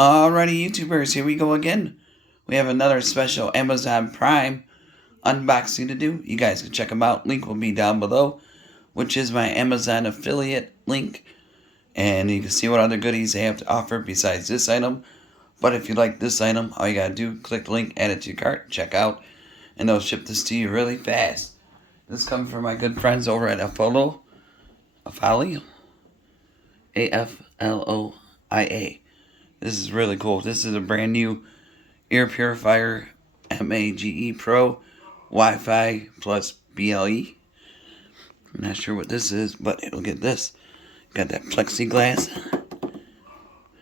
Alrighty, YouTubers, here we go again. We have another special Amazon Prime unboxing to do. You guys can check them out. Link will be down below, which is my Amazon affiliate link. And you can see what other goodies they have to offer besides this item. But if you like this item, all you gotta do, click the link, add it to your cart, check out, and they'll ship this to you really fast. This comes from my good friends over at Afloia. A-F-L-O-I-A. This is really cool. This is a brand new air purifier, MAGE Pro, Wi-Fi plus BLE. I'm not sure what this is, but it'll get this. Got that plexiglass,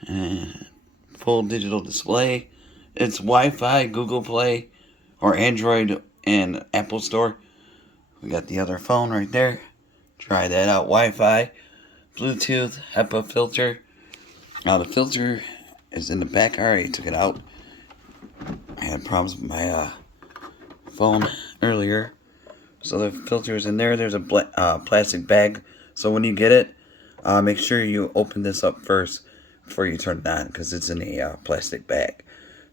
and full digital display. It's Wi-Fi, Google Play, or Android and Apple Store. We got the other phone right there. Try that out. Wi-Fi, Bluetooth, HEPA filter. Now the filter is in the back. I already took it out. I had problems with my phone earlier. So the filter is in there. There's a plastic bag. So when you get it, make sure you open this up first before you turn it on, because it's in a plastic bag.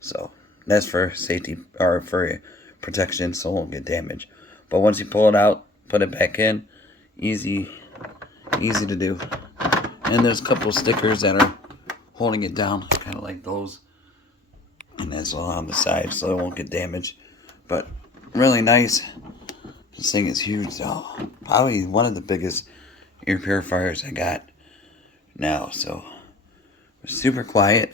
So that's for safety, or for protection, so it won't get damaged. But once you pull it out, put it back in. Easy to do. And there's a couple stickers that are holding it down, kind of like those. And that's all on the side, so it won't get damaged. But really nice. This thing is huge, though. Probably one of the biggest air purifiers I got now. So it's super quiet.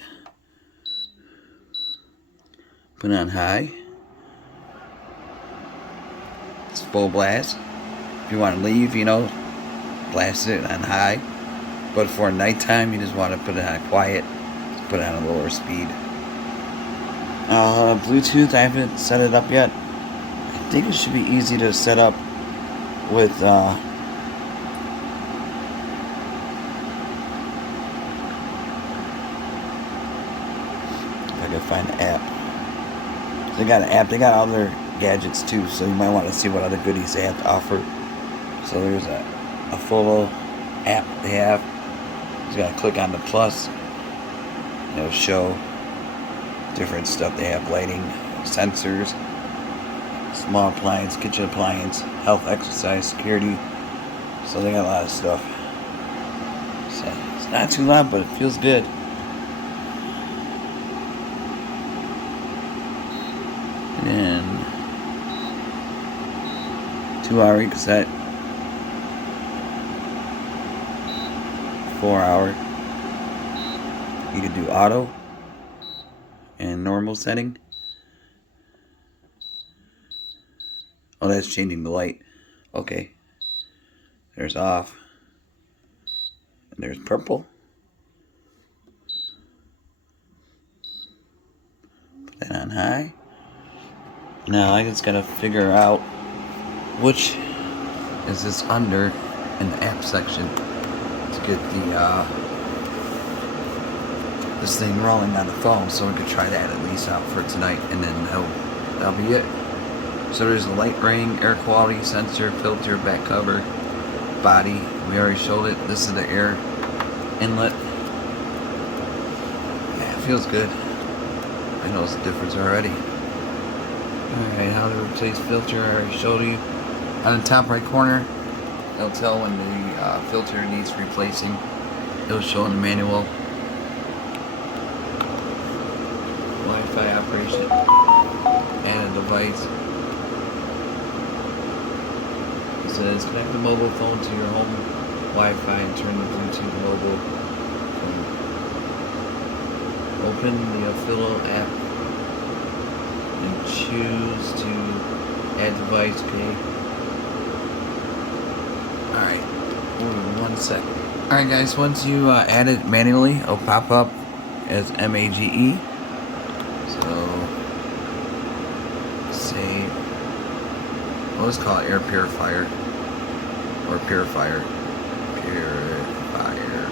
Put it on high. It's full blast. If you want to leave, blast it on high. But for nighttime, you just want to put it on quiet. Put it on a lower speed. Bluetooth, I haven't set it up yet. I think it should be easy to set up with if I can find an app. They got an app. They got other gadgets too, so you might want to see what other goodies they have to offer. So there's a full app they have. You gotta click on the plus. It'll show different stuff they have: lighting, sensors, small appliance, kitchen appliance, health, exercise, security. So they got a lot of stuff. So it's not too loud, but it feels good. And 2-hour cassette, 4-hour. You can do auto and normal setting. Oh, that's changing the light. Okay. There's off. And there's purple. Put that on high. Now I just gotta figure out which is this under in the app section to get the this thing rolling on the phone, so we could try that at least out for tonight, and then that'll be it. So there's a light ring, air quality sensor, filter, back cover, body. We already showed it. This is the air inlet. Yeah, it feels good. I notice the difference already. Alright, how to replace filter, I already showed you. On the top right corner, it'll tell when the filter needs replacing. It'll show in the manual. Wi-Fi operation. Add a device. It says connect the mobile phone to your home Wi-Fi and turn the Bluetooth mobile. Open the Afloia app and choose to add device. Okay. Alright. 1 second. Alright guys, once you add it manually, it'll pop up as MAGE. So save. Well, let's call it air purifier. Or purifier. Purifier.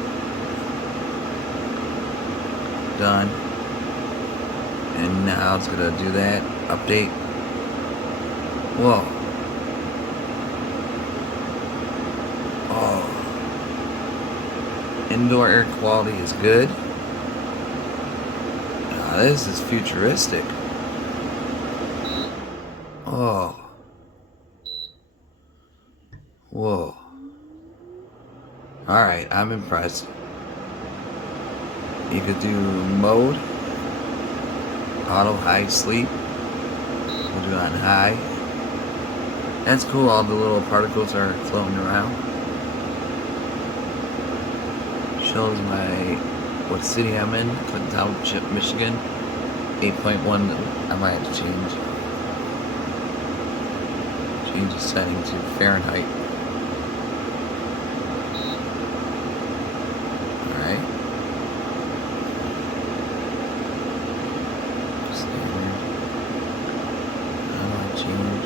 Done. And now it's gonna do that. Update. Whoa. Oh. Indoor air quality is good. this is futuristic. Oh. Whoa. Alright, I'm impressed. You could do mode, auto, high, sleep. We'll do it on high. That's cool, all the little particles are floating around. Shows what city I'm in, Clinton Township, Michigan. 8.1, I might have to change the setting to Fahrenheit. Alright. Standard. How do I change?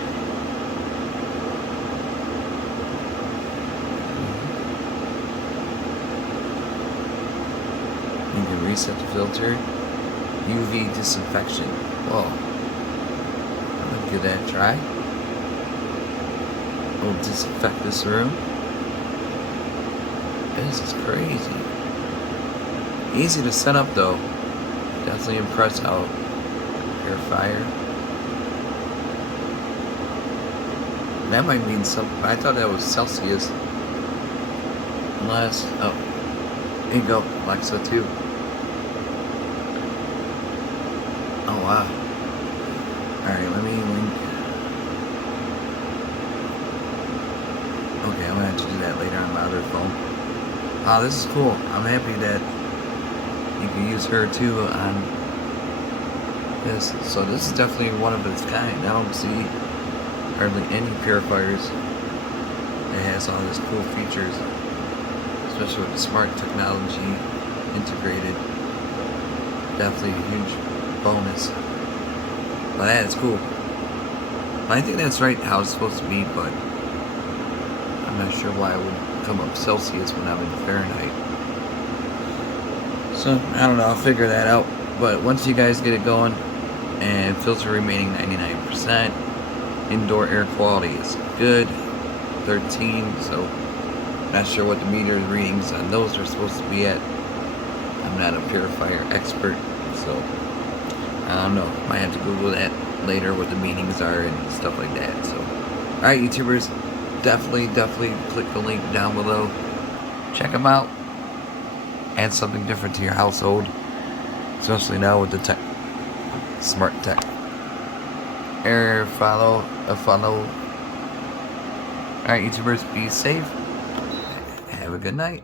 You can reset the filter. UV disinfection. Whoa. I'll give that a try. We'll disinfect this room. This is crazy. Easy to set up though. Definitely impressed how purifier. That might mean something. I thought that was Celsius. Unless, oh, there you go, Alexa too. Oh wow. Alright, let me link. Okay, I'm gonna have to do that later on my other phone. Oh, this is cool. I'm happy that you can use her too on this. So this is definitely one of its kind. I don't see hardly any purifiers that has all these cool features, especially with the smart technology integrated. Definitely a huge bonus. But that is cool. I think that's right how it's supposed to be, but I'm not sure why it would come up Celsius when I'm in Fahrenheit. So, I don't know, I'll figure that out. But once you guys get it going, and filter remaining 99%, indoor air quality is good, 13, so not sure what the meter readings on those are supposed to be at. I'm not a purifier expert, so I don't know. Might have to Google that later, what the meanings are and stuff like that. So, alright, YouTubers, definitely click the link down below. Check them out. Add something different to your household, especially now with the smart tech. Air follow. Alright, YouTubers, be safe. Have a good night.